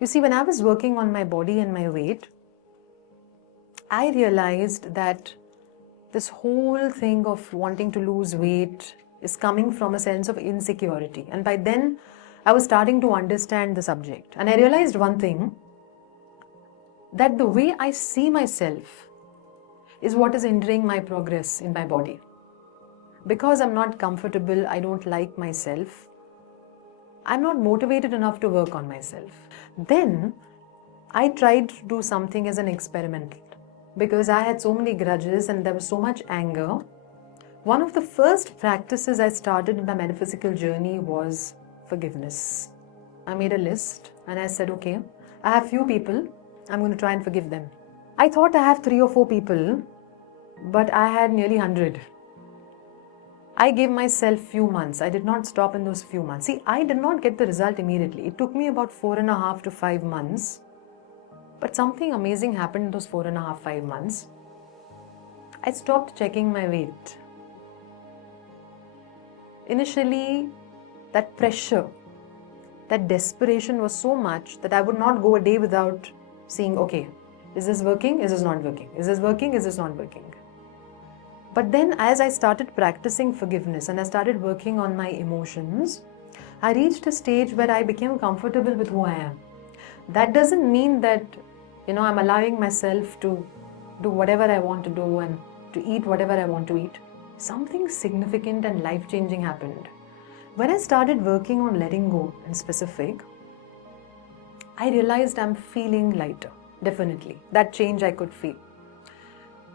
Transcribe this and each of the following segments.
You see, when I was working on my body and my weight, I realized that this whole thing of wanting to lose weight is coming from a sense of insecurity. And by then, I was starting to understand the subject. And I realized one thing, that the way I see myself is what is hindering my progress in my body. Because I'm not comfortable, I don't like myself, I'm not motivated enough to work on myself. Then I tried to do something as an experiment because I had so many grudges and there was so much anger. One of the first practices I started in my metaphysical journey was forgiveness. I made a list and I said, okay, I have few people, I'm going to try and forgive them. I thought I have 3 or 4 people, but I had nearly 100. I gave myself few months. I did not stop in those few months. See, I did not get the result immediately. It took me about 4.5 to 5 months. But something amazing happened in those 4.5, 5 months. I stopped checking my weight. Initially, that pressure, that desperation was so much that I would not go a day without seeing, okay, is this working? Is this not working? Is this working? Is this not working? But then as I started practicing forgiveness and I started working on my emotions, I reached a stage where I became comfortable with who I am. That doesn't mean that, I'm allowing myself to do whatever I want to do and to eat whatever I want to eat. Something significant and life-changing happened. When I started working on letting go in specific, I realized I'm feeling lighter, definitely. That change I could feel.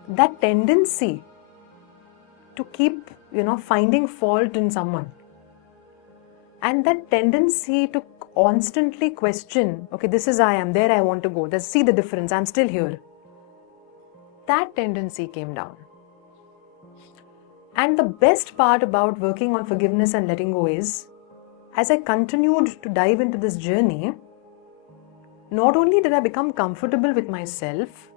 That tendency to keep, finding fault in someone. And that tendency to constantly question, okay, this is I am, there I want to go, see the difference, I'm still here. That tendency came down. And the best part about working on forgiveness and letting go is, as I continued to dive into this journey, not only did I become comfortable with myself,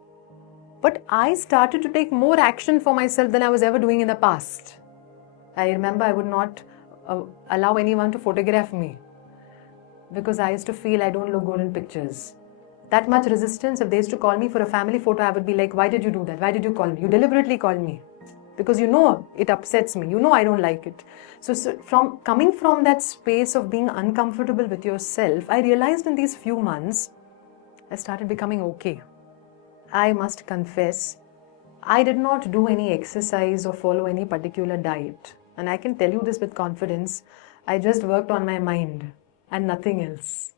but I started to take more action for myself than I was ever doing in the past. I remember I would not allow anyone to photograph me because I used to feel I don't look good in pictures. That much resistance, if they used to call me for a family photo, I would be like, why did you do that? Why did you call me? You deliberately called me. Because it upsets me. I don't like it. So coming from that space of being uncomfortable with yourself, I realized in these few months, I started becoming okay. I must confess, I did not do any exercise or follow any particular diet. And I can tell you this with confidence, I just worked on my mind and nothing else.